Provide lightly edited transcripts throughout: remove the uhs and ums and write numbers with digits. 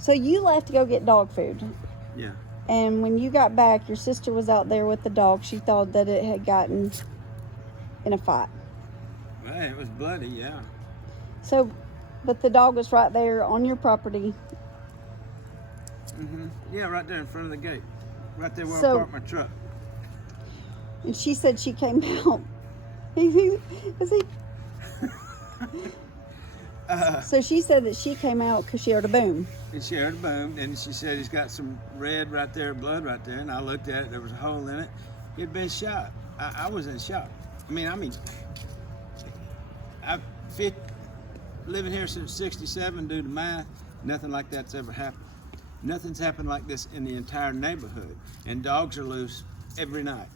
So you left to go get dog food. Yeah. And when you got back, your sister was out there with the dog. She thought that it had gotten in a fight. Well, it was bloody, yeah. So, but the dog was right there on your property. Yeah, right there in front of the gate. Right there where I So- parked my truck. And she said she came out. Is he? So she said that she came out because she heard a boom. And she heard a boom, and she said he's got some red right there, blood right there. And I looked at it, there was a hole in it. He'd been shot. I was in shock. I've living here since '67, do the math, nothing like that's ever happened. Nothing's happened like this in the entire neighborhood. And dogs are loose every night.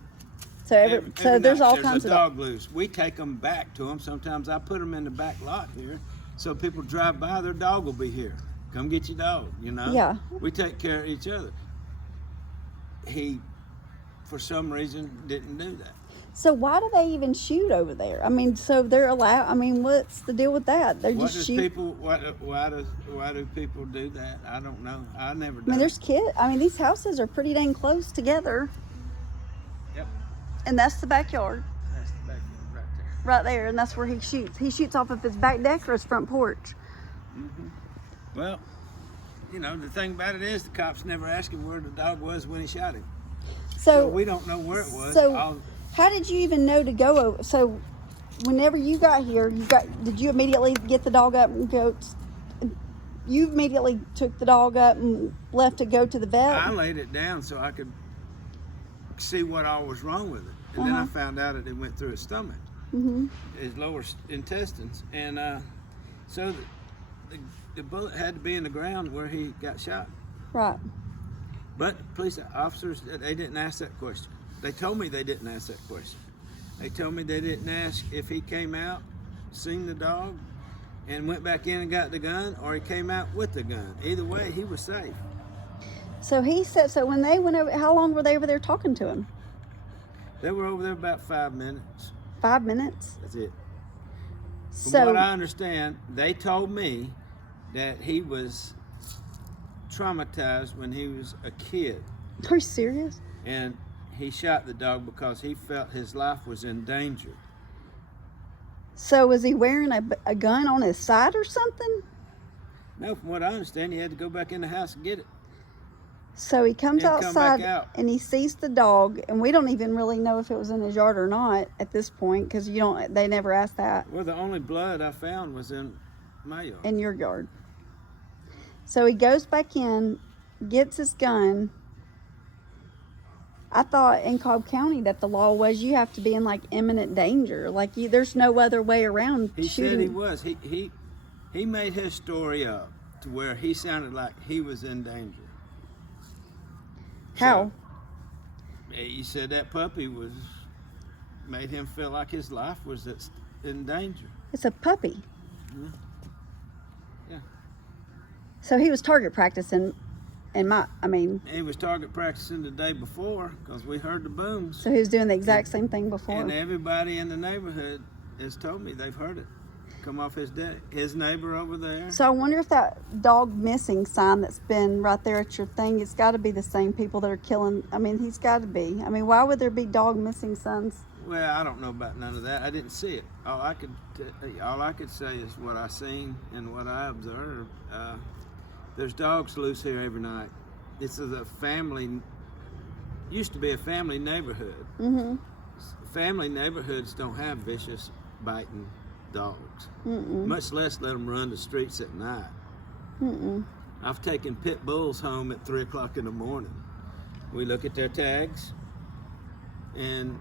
So Every there's night all there's kinds a of dog loose. We take them back to them. Sometimes I put them in the back lot here, so people drive by, their dog will be here. Come get your dog, you know? Yeah. We take care of each other. He, for some reason, didn't do that. So why do they even shoot over there? I mean, so they're allowed. I mean, what's the deal with that? They're What just does shooting. people? Why do people do that? I don't know. I never. I mean, there's kids. I mean, these houses are pretty dang close together, Yep. and that's the backyard That's the backyard right there. right there, and that's where he shoots. He shoots off of his back deck or his front porch. Well, you know, the thing about it is the cops never asked him where the dog was when he shot him. So we don't know where it was. So how did you even know to go over? So whenever you got here, did you immediately get the dog up and go? You immediately took the dog up and left to go to the vet? I laid it down so I could see what all was wrong with it. And then I found out that it went through his stomach, his lower intestines. And so the bullet had to be in the ground where he got shot. Right. But police officers, they didn't ask that question. They told me they didn't ask that question. They told me they didn't ask if he came out, seen the dog, and went back in and got the gun, or he came out with the gun. Either way, he was safe. So he said, so when they went over, how long were they over there talking to him? They were over there about 5 minutes. 5 minutes? That's it. From So, what I understand, they told me that he was traumatized when he was a kid. are you serious? And he shot the dog because he felt his life was in danger. So was he wearing a gun on his side or something? No, from what I understand, he had to go back in the house and get it. So he comes And come back outside out. and he sees the dog, and we don't even really know if it was in his yard or not at this point because they never asked that Well, the only blood I found was in my yard. in your yard. So he goes back in, gets his gun. I thought in Cobb County that the law was you have to be in like imminent danger. Like there's no other way around He shooting. said he was. He made his story up to where he sounded like he was in danger. How? So, he said that puppy made him feel like his life was in danger. It's a puppy. Yeah. So he was target practicing, He was target practicing the day before because we heard the booms. so he was doing the exact same thing before. And everybody in the neighborhood has told me they've heard it come off his deck. His neighbor over there. So I wonder if that dog missing sign that's been right there at your thing, it's got to be the same people that are killing. I mean, he's got to be. I mean, why would there be dog missing signs? Well, I don't know about none of that. I didn't see it. All I could say is what I seen and what I observed. There's dogs loose here every night. This is a family. Used to be a family neighborhood. Family neighborhoods don't have vicious, biting dogs. Much less let them run the streets at night. I've taken pit bulls home at 3 o'clock in the morning. We look at their tags, and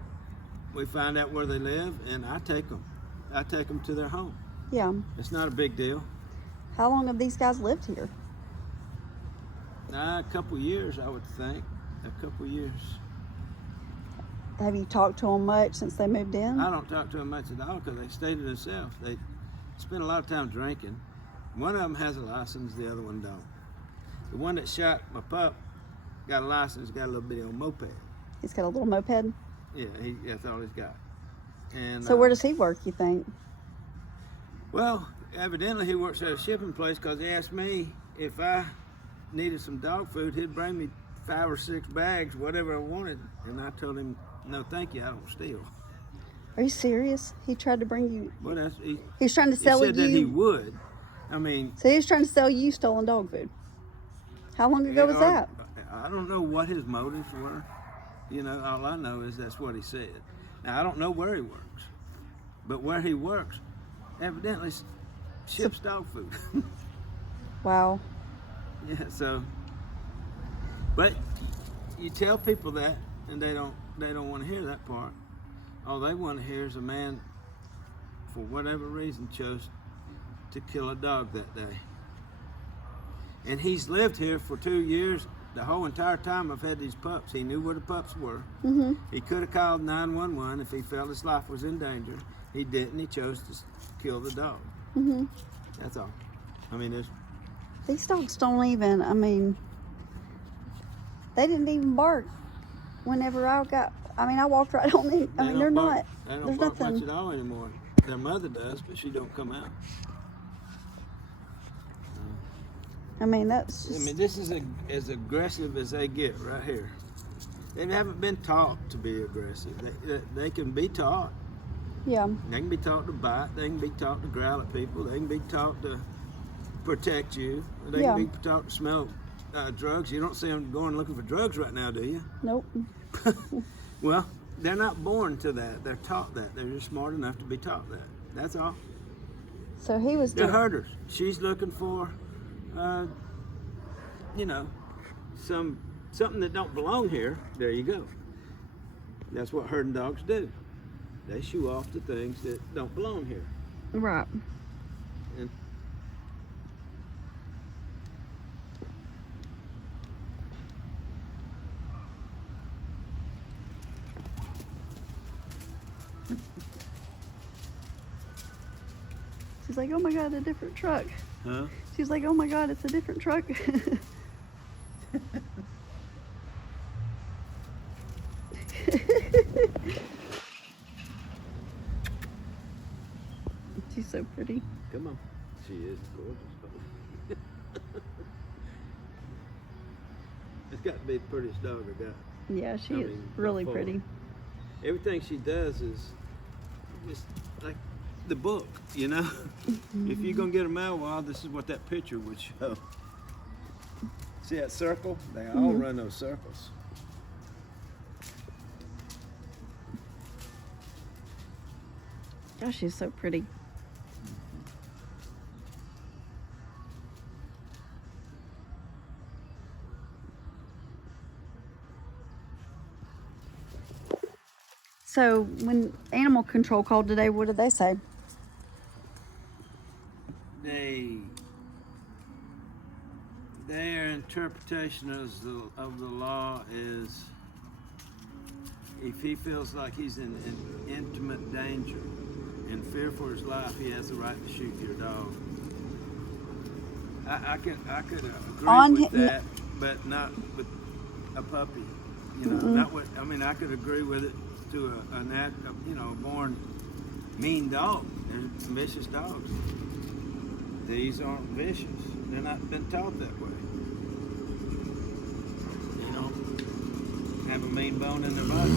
we find out where they live, and I take them. I take them to their home. Yeah. It's not a big deal. How long have these guys lived here? A couple years, I would think. A couple years. Have you talked to them much since they moved in? I don't talk to them much at all because they stay to themselves. They spend a lot of time drinking. One of them has a license, the other one don't. The one that shot my pup got a license, got a little bitty old moped. He's got a little moped. Yeah, that's all he's got. And So where does he work, you think? well, evidently he works at a shipping place because he asked me if I needed some dog food, he'd bring me 5 or 6 bags, whatever I wanted, and I told him, no, thank you, I don't steal. Are you serious? He tried to bring you. Well, that's He's trying to he sell said you. that he would. I mean, So he was trying to sell you stolen dog food. How long ago was that? I don't know what his motives were. You know, all I know is that's what he said. Now, I don't know where he works, but where he works, evidently ships dog food. Wow. Yeah, so, but you tell people that, and they don't want to hear that part. All they want to hear is a man, for whatever reason, chose to kill a dog that day. And he's lived here for 2 years. The whole entire time I've had these pups, he knew where the pups were. Mm-hmm. He could have called 911 if he felt his life was in danger. He didn't. He chose to kill the dog. Mm-hmm. That's all. I mean, These dogs don't even, I mean, they didn't even bark whenever I walked right on in. I mean, they're not. They don't There's bark nothing. much at all anymore. Their mother does, but she don't come out. I mean, that's just. I mean, this is as aggressive as they get right here. They haven't been taught to be aggressive. They can be taught. Yeah. They can be taught to bite. They can be taught to growl at people. They can be taught to protect you. They Yeah. can be taught to smell drugs. You don't see them going looking for drugs right now, do you? Nope. Well, they're not born to that. They're taught that. They're just smart enough to be taught that. That's all. So he was They're doing. herders. She's looking for, you know, something that don't belong here. There you go. That's what herding dogs do. They shoo off the things that don't belong here. Right. And She's like, oh my God, a different truck. huh? She's like, oh my God, it's a different truck. She's so pretty. Come on. She is gorgeous. It's got to be the prettiest dog I got. Yeah, she I is mean, really by far. pretty. Everything she does is just like the book, you know? If you're going to get a Malinois, this is what that picture would show. See that circle? They all run those circles. Gosh, she's so pretty. So when animal control called today, what did they say? Their interpretation of the law is if he feels like he's in intimate danger and fear for his life, he has the right to shoot your dog. I could agree with that, but not with a puppy. You know, not what I mean. I could agree with it to a born mean dog. They're vicious dogs. These aren't vicious. They're not been taught that way. You know, have a mean bone in their body.